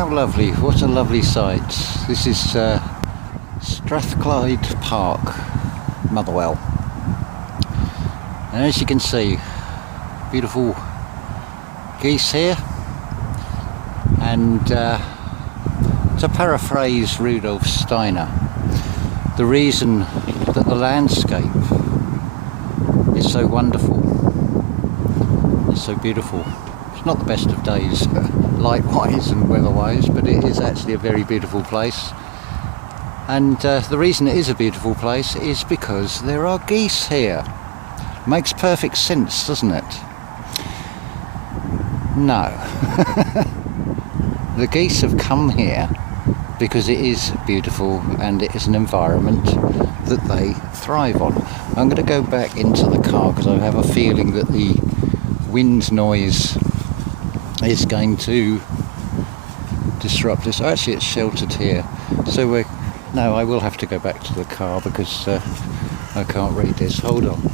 How lovely, what a lovely sight. This is Strathclyde Park, Motherwell. And as you can see, beautiful geese here. And to paraphrase Rudolf Steiner, the reason that the landscape is so wonderful, it's so beautiful. It's not the best of days, light-wise and weather-wise, but it is actually a very beautiful place. And the reason it is a beautiful place is because there are geese here. Makes perfect sense, doesn't it? No. The geese have come here because it is beautiful and it is an environment that they thrive on. I'm going to go back into the car because I have a feeling that the wind noise is going to disrupt us. Actually, it's sheltered here, so no, I will have to go back to the car because I can't read this. Hold on.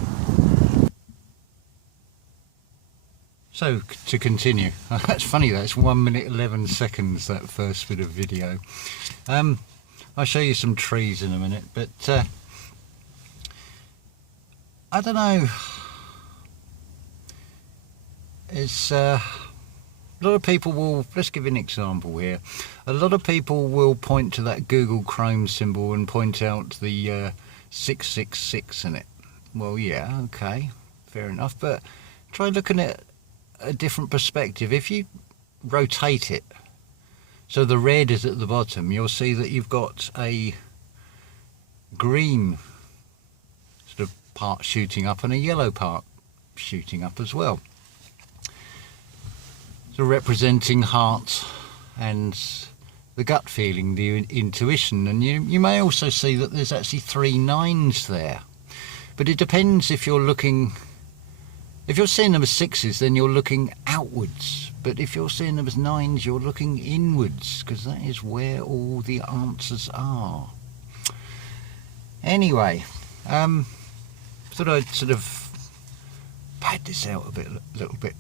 So, to continue, that's funny, that's 1 minute 11 seconds, that first bit of video. I'll show you some trees in a minute, but I don't know, it's a lot of people will, let's give you an example here, a lot of people will point to that Google Chrome symbol and point out the 666 in it. Well, yeah, okay, fair enough, but try looking at a different perspective. If you rotate it so the red is at the bottom, you'll see that you've got a green sort of part shooting up and a yellow part shooting up as well, so representing heart and the gut feeling, the intuition. And you may also see that there's actually 3 9s there, but it depends if you're looking. If you're seeing them as 6s, then you're looking outwards. But if you're seeing them as 9s, you're looking inwards, because that is where all the answers are. Anyway, thought I'd sort of pad this out a little bit.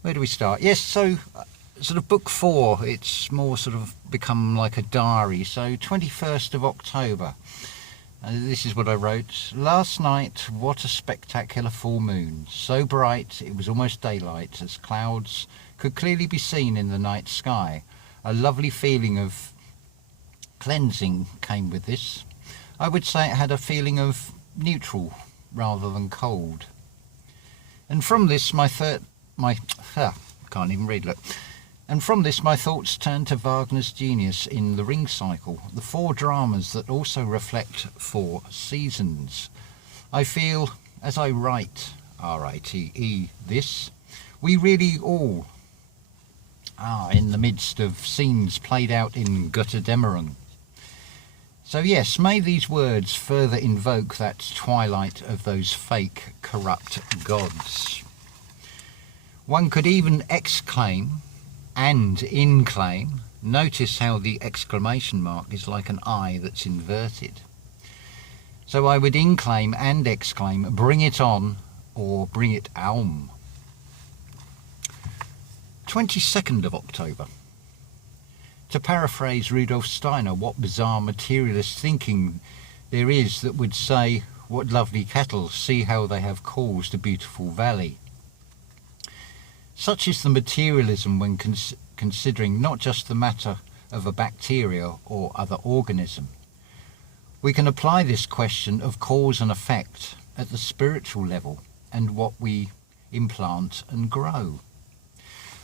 Where do we start? Yes, so sort of book 4, it's more sort of become like a diary. So 21st of October. This is what I wrote. Last night, what a spectacular full moon. So bright it was almost daylight, as clouds could clearly be seen in the night sky. A lovely feeling of cleansing came with this. I would say it had a feeling of neutral rather than cold. And from this can't even read, look. And from this my thoughts turned to Wagner's genius in The Ring Cycle, the 4 dramas that also reflect 4 seasons. I feel, as I write, R-I-T-E, this, we really all are in the midst of scenes played out in Götterdämmerung. So yes, may these words further invoke that twilight of those fake, corrupt gods. One could even exclaim and inclaim. Notice how the exclamation mark is like an I that's inverted. So I would inclaim and exclaim, bring it on, or bring it aum. 22nd of October. To paraphrase Rudolf Steiner, what bizarre materialist thinking there is that would say, what lovely cattle, see how they have caused a beautiful valley. Such is the materialism when considering not just the matter of a bacteria or other organism. We can apply this question of cause and effect at the spiritual level and what we implant and grow.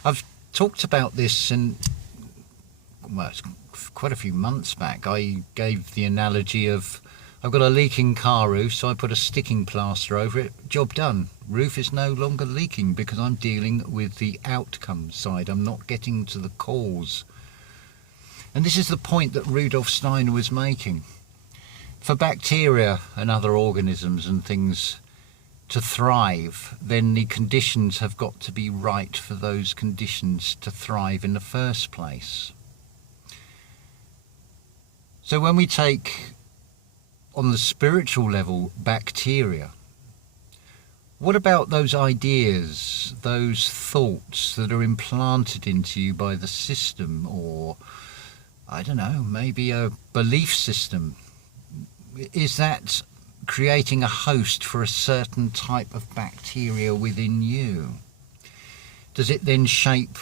I've talked about this in, well, it's quite a few months back. I gave the analogy of, I've got a leaking car roof, so I put a sticking plaster over it, job done. Roof is no longer leaking because I'm dealing with the outcome side. I'm not getting to the cause. And this is the point that Rudolf Steiner was making. For bacteria and other organisms and things to thrive, then the conditions have got to be right for those conditions to thrive in the first place. So when we take, on the spiritual level, bacteria, What about those ideas, those thoughts that are implanted into you by the system, or, I don't know, maybe a belief system? Is that creating a host for a certain type of bacteria within you? Does it then shape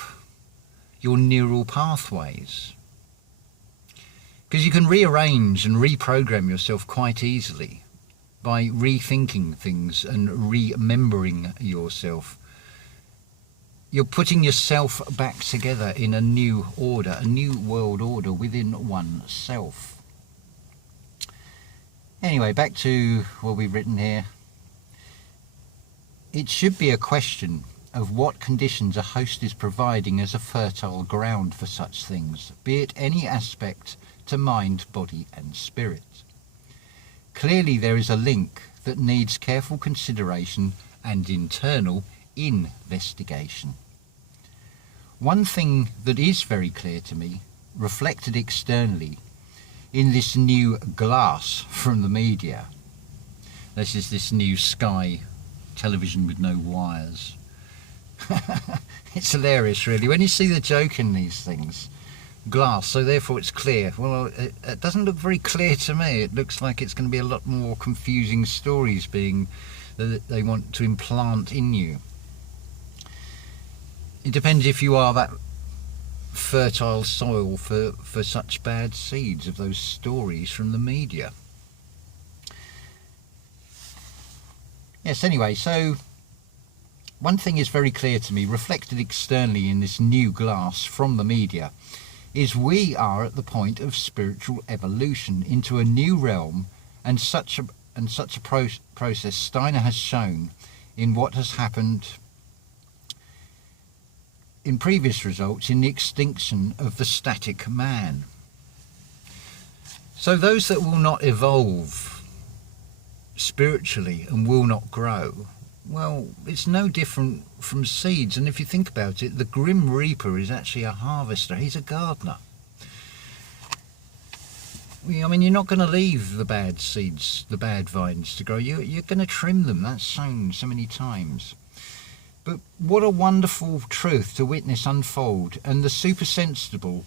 your neural pathways? Because you can rearrange and reprogram yourself quite easily by rethinking things and remembering yourself. You're putting yourself back together in a new order, a new world order within oneself. Anyway, back to what we've written here. It should be a question of what conditions a host is providing as a fertile ground for such things, be it any aspect to mind, body and spirit. Clearly there is a link that needs careful consideration and internal investigation. One thing that is very clear to me, reflected externally in this new glass from the media, this is this new Sky television with no wires. It's hilarious really when you see the joke in these things. Glass, so therefore it's clear. Well, it doesn't look very clear to me. It looks like it's going to be a lot more confusing stories being that they want to implant in you. It depends if you are that fertile soil for such bad seeds of those stories from the media. Yes, anyway, so one thing is very clear to me, reflected externally in this new glass from the media, is we are at the point of spiritual evolution into a new realm, and such a process Steiner has shown in what has happened in previous results in the extinction of the static man. So those that will not evolve spiritually and will not grow, well, it's no different from seeds. And if you think about it, the Grim Reaper is actually a harvester. He's a gardener. I mean, you're not going to leave the bad seeds, the bad vines to grow. You're going to trim them. That's shown so many times. But what a wonderful truth to witness unfold. And the super sensible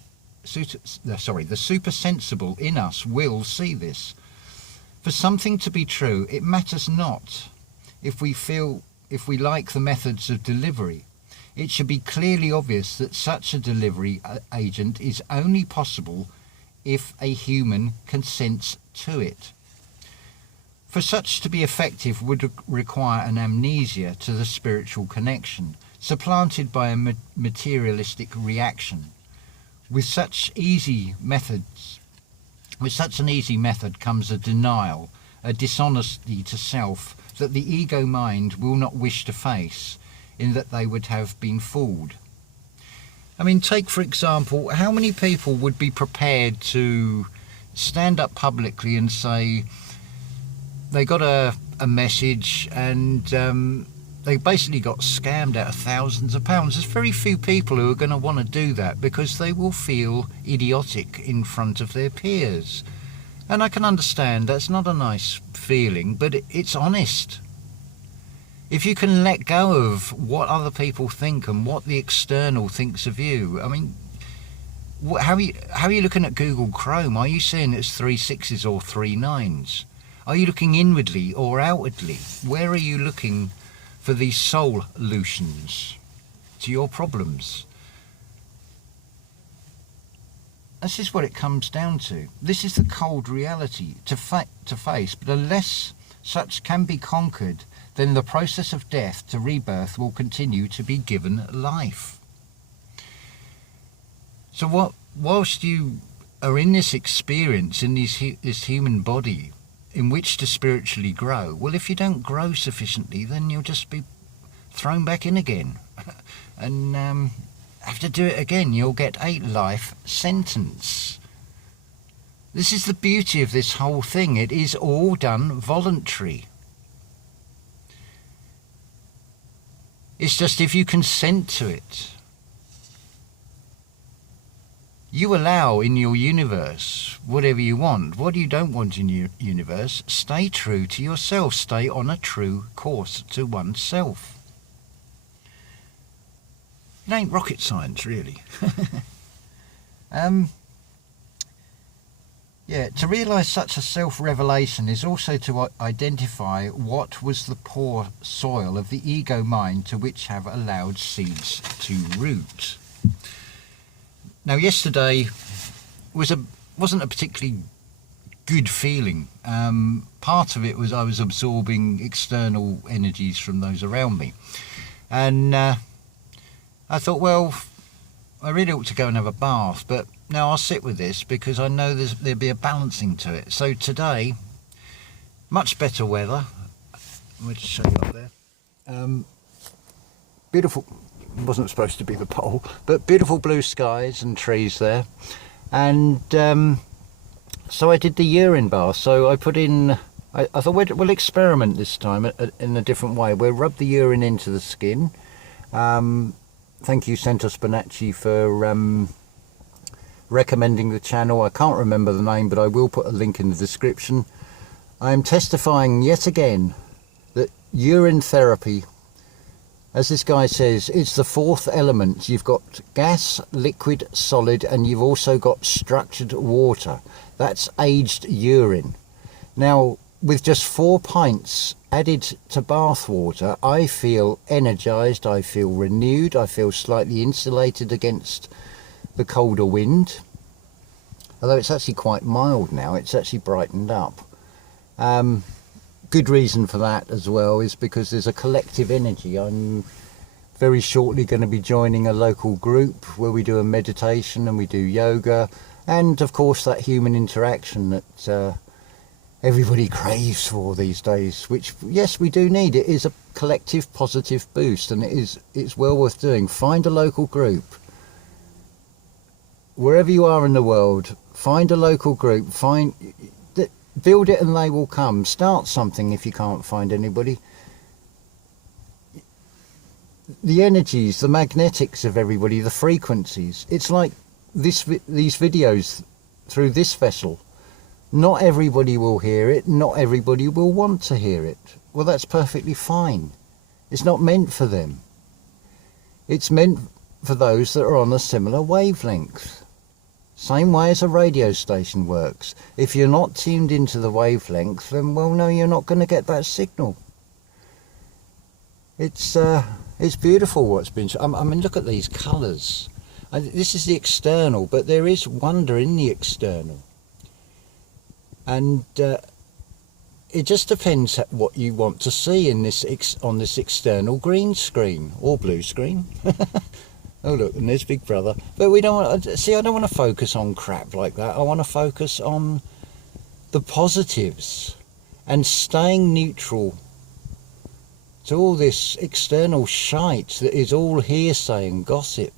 in us will see this. For something to be true, it matters not if we like the methods of delivery. It should be clearly obvious that such a delivery agent is only possible if a human consents to it. For such to be effective would require an amnesia to the spiritual connection, supplanted by a materialistic reaction. With such an easy method comes a denial, a dishonesty to self that the ego mind will not wish to face, in that they would have been fooled. I mean, take for example, how many people would be prepared to stand up publicly and say they got a message and they basically got scammed out of thousands of pounds? There's very few people who are going to want to do that because they will feel idiotic in front of their peers. And I can understand that's not a nice feeling, but it's honest. If you can let go of what other people think and what the external thinks of you, I mean, how are you looking at Google Chrome? Are you seeing it's 3 6s or 3 9s? Are you looking inwardly or outwardly? Where are you looking for these solutions to your problems? This is what it comes down to. This is the cold reality to face, but unless such can be conquered, then the process of death to rebirth will continue to be given life. So whilst you are in this experience, in this human body, in which to spiritually grow, well, if you don't grow sufficiently, then you'll just be thrown back in again. And have to do it again. You'll get a life sentence. This is the beauty of this whole thing. It is all done voluntary. It's just if you consent to it, You allow in your universe whatever you want. What you don't want in your universe, stay true to yourself. Stay on a true course to oneself. It ain't rocket science, really. Yeah, to realise such a self-revelation is also to identify what was the poor soil of the ego mind to which have allowed seeds to root. Now, yesterday wasn't a particularly good feeling. Part of it was I was absorbing external energies from those around me. And I thought, well, I really ought to go and have a bath, but now I'll sit with this because I know there'll be a balancing to it. So today, much better weather. I'll just show you up there. Beautiful, wasn't supposed to be the pole, but beautiful blue skies and trees there. And so I did the urine bath. So I put in, I thought we'll experiment this time in a different way. We'll rub the urine into the skin. Thank you, Santos Bonacci, for recommending the channel. I can't remember the name, but I will put a link in the description. I am testifying yet again that urine therapy, as this guy says, it's the fourth element. You've got gas, liquid, solid, and you've also got structured water. That's aged urine. Now, with just 4 pints added to bath water, I feel energized, I feel renewed, I feel slightly insulated against the colder wind, although it's actually quite mild now. It's actually brightened up. Good reason for that as well is because there's a collective energy. I'm very shortly going to be joining a local group where we do a meditation and we do yoga, and of course that human interaction that everybody craves for these days, which yes, we do need. It is a collective positive boost, and it's well worth doing. Find a local group. Wherever you are in the world, find a local group, build it and they will come. Start something if you can't find anybody. The energies, the magnetics of everybody, the frequencies. It's like these videos through this vessel. Not everybody will hear it, not everybody will want to hear it. Well, that's perfectly fine. It's not meant for them. It's meant for those that are on a similar wavelength. Same way as a radio station works. If you're not tuned into the wavelength, then, well, no, you're not going to get that signal. It's beautiful what's been... I mean, look at these colours. This is the external, but there is wonder in the external. And it just depends what you want to see in this on this external green screen or blue screen. Oh look, and there's Big Brother. But we don't want to see. I don't want to focus on crap like that. I want to focus on the positives and staying neutral to all this external shite that is all hearsay and gossip.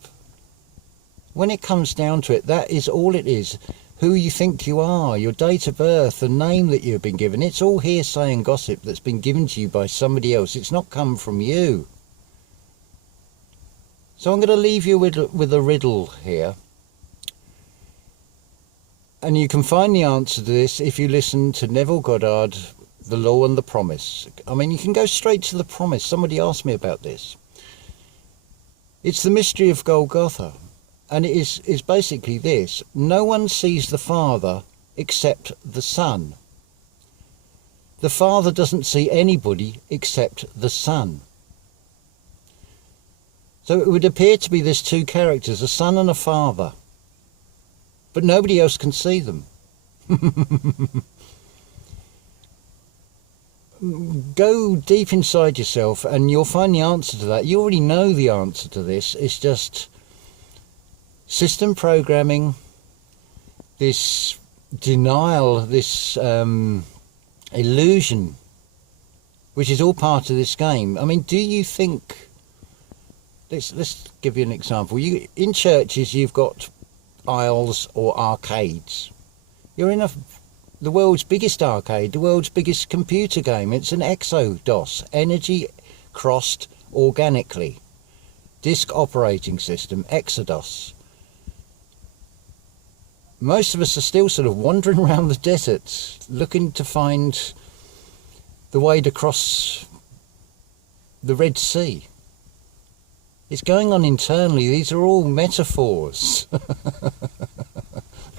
When it comes down to it, that is all it is. Who you think you are, your date of birth, the name that you've been given. It's all hearsay and gossip that's been given to you by somebody else. It's not come from you. So I'm going to leave you with a riddle here. And you can find the answer to this if you listen to Neville Goddard, The Law and the Promise. I mean, you can go straight to the promise. Somebody asked me about this. It's the mystery of Golgotha. And it is basically this. No one sees the Father except the Son. The Father doesn't see anybody except the Son. So it would appear to be there's two characters, a son and a father. But nobody else can see them. Go deep inside yourself and you'll find the answer to that. You already know the answer to this. It's just system programming, this denial, this illusion, which is all part of this game. I mean, do you think... Let's give you an example. In churches, you've got aisles or arcades. You're in the world's biggest arcade, the world's biggest computer game. It's an ExoDOS, energy crossed organically. Disk operating system, ExoDOS. most of us are still sort of wandering around the desert, looking to find the way to cross the Red Sea. It's going on internally. These are all metaphors.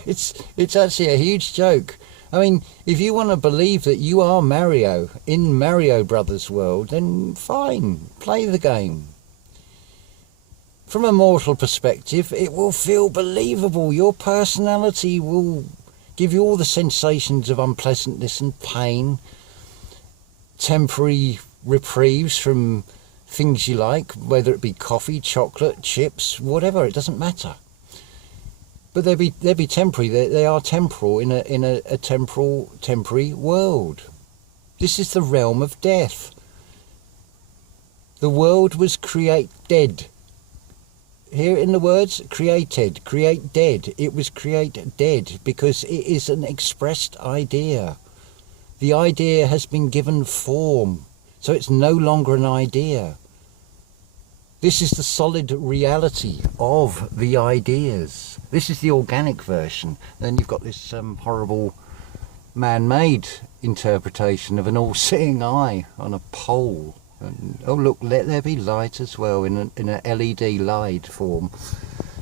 It's actually a huge joke. I mean, if you want to believe that you are Mario in Mario Brothers world, then fine, play the game. From a mortal perspective, it will feel believable. Your personality will give you all the sensations of unpleasantness and pain, temporary reprieves from things you like, whether it be coffee, chocolate, chips, whatever, it doesn't matter. But they'll be temporary. They are temporal in a temporary world. This is the realm of death. The world was created. Here in the words, created, create dead. It was create dead because it is an expressed idea. The idea has been given form, so it's no longer an idea. This is the solid reality of the ideas. This is the organic version. Then you've got this horrible man-made interpretation of an all-seeing eye on a pole. And, oh look, let there be light as well in a LED light form.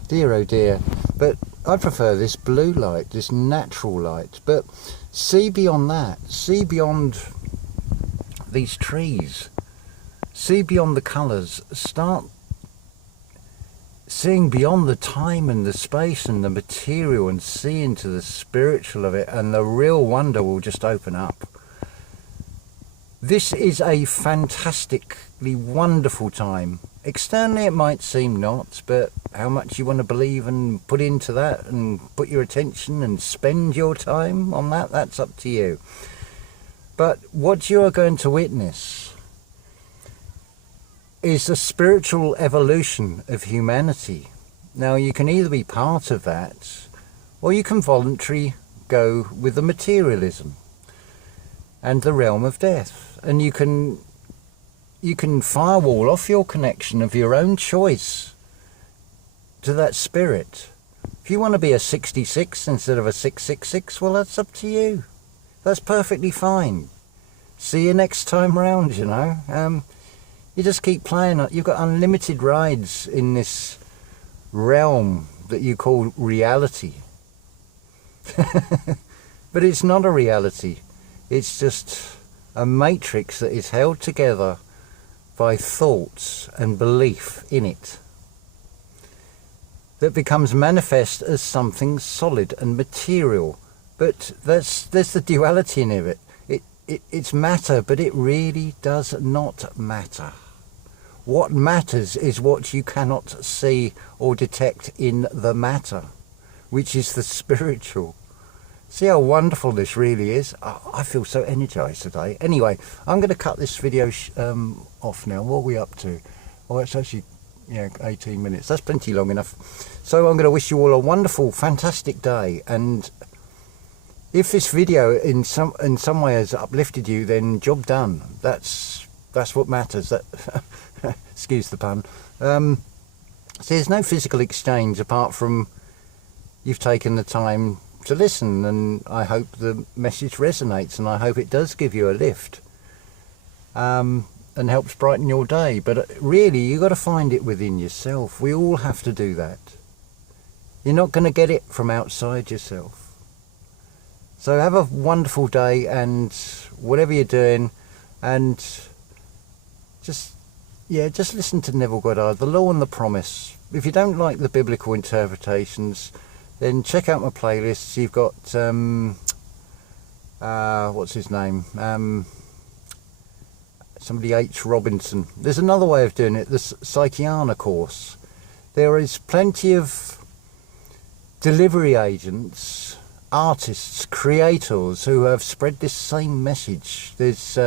Dear oh dear. But I prefer this blue light, this natural light. But see beyond that. See beyond these trees. See beyond the colours. Start seeing beyond the time and the space and the material and see into the spiritual of it, and the real wonder will just open up. This is a fantastically wonderful time. Externally it might seem not, but how much you want to believe and put into that and put your attention and spend your time on that, that's up to you. But what you are going to witness is the spiritual evolution of humanity. Now you can either be part of that, or you can voluntarily go with the materialism and the realm of death. And you can firewall off your connection of your own choice to that spirit. If you want to be a 66 instead of a 666, well, that's up to you. That's perfectly fine. See you next time round, you know. You just keep playing it. You've got unlimited rides in this realm that you call reality. But it's not a reality. It's just a matrix that is held together by thoughts and belief in it, that becomes manifest as something solid and material. But there's the duality in it. It's matter, but it really does not matter. What matters is what you cannot see or detect in the matter, which is the spiritual. See how wonderful this really is? Oh, I feel so energized today. Anyway, I'm going to cut this video off now. What are we up to? Oh, it's actually 18 minutes. That's plenty long enough. So I'm going to wish you all a wonderful, fantastic day. And if this video in some way has uplifted you, then job done. That's what matters. That excuse the pun. So there's no physical exchange apart from you've taken the time to listen, and I hope the message resonates, and I hope it does give you a lift and helps brighten your day. But really, you've got to find it within yourself. We all have to do that. You're not going to get it from outside yourself. So have a wonderful day, and whatever you're doing, and just listen to Neville Goddard, The Law and the Promise. If you don't like the biblical interpretations, then check out my playlists. You've got what's his name? Somebody H. Robinson. There's another way of doing it, the Psyiana course. There is plenty of delivery agents, artists, creators who have spread this same message. There's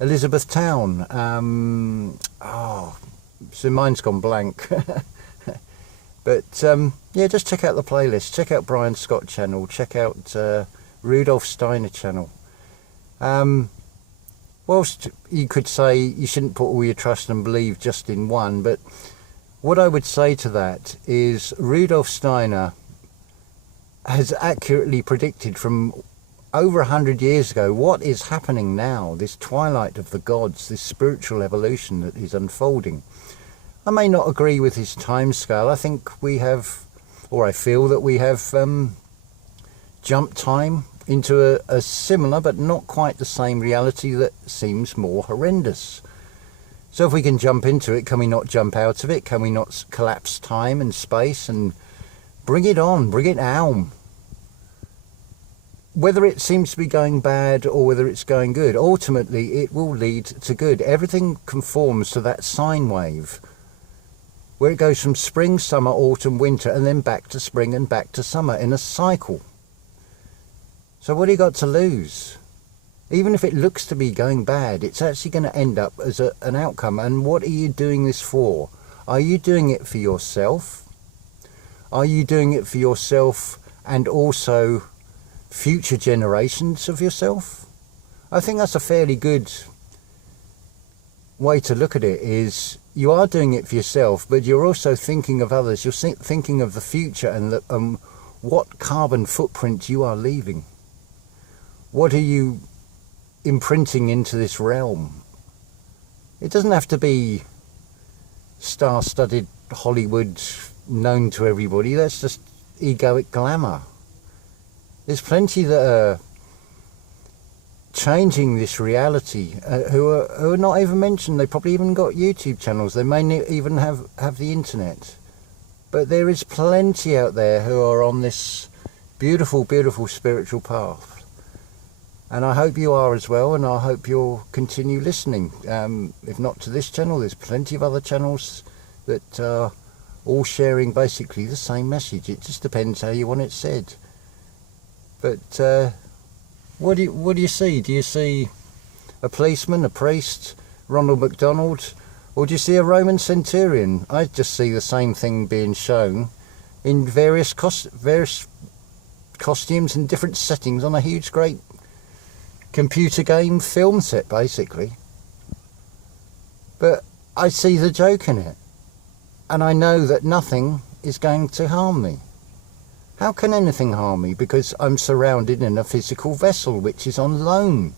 Elizabeth Town. So mine's gone blank. But yeah, just check out the playlist. Check out Brian Scott channel. Check out Rudolf Steiner channel. Whilst you could say you shouldn't put all your trust and believe just in one, but what I would say to that is Rudolf Steiner has accurately predicted from over 100 years ago what is happening now, this twilight of the gods, this spiritual evolution that is unfolding. I may not agree with his timescale. I think we have, or I feel that we have jumped time into a similar but not quite the same reality that seems more horrendous. So if we can jump into it, can we not jump out of it? Can we not collapse time and space and bring it on, bring it home? Whether it seems to be going bad or whether it's going good, ultimately it will lead to good. Everything conforms to that sine wave, where it goes from spring, summer, autumn, winter, and then back to spring and back to summer in a cycle. So what do you got to lose? Even if it looks to be going bad, it's actually going to end up as an outcome. And what are you doing this for? Are you doing it for yourself? Are you doing it for yourself and also future generations of yourself? I think that's a fairly good way to look at it, is you are doing it for yourself, but you're also thinking of others. You're thinking of the future and what carbon footprint you are leaving. What are you imprinting into this realm? It doesn't have to be star-studded Hollywood known to everybody. That's just egoic glamour. There's plenty that are changing this reality who are not even mentioned. They probably even got YouTube channels. They may not even have the internet. But there is plenty out there who are on this beautiful, beautiful spiritual path. And I hope you are as well, and I hope you'll continue listening. If not to this channel, there's plenty of other channels that are all sharing basically the same message. It just depends how you want it said. But what do you see? Do you see a policeman, a priest, Ronald McDonald, or do you see a Roman centurion? I just see the same thing being shown in various costumes and different settings on a huge, great computer game film set, basically. But I see the joke in it, and I know that nothing is going to harm me. How can anything harm me? Because I'm surrounded in a physical vessel which is on loan.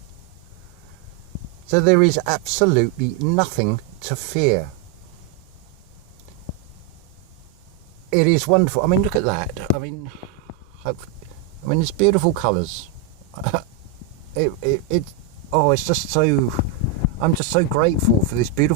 So there is absolutely nothing to fear. It is wonderful. I mean, look at that. I mean, it's beautiful colours. It's just so, I'm just so grateful for this beautiful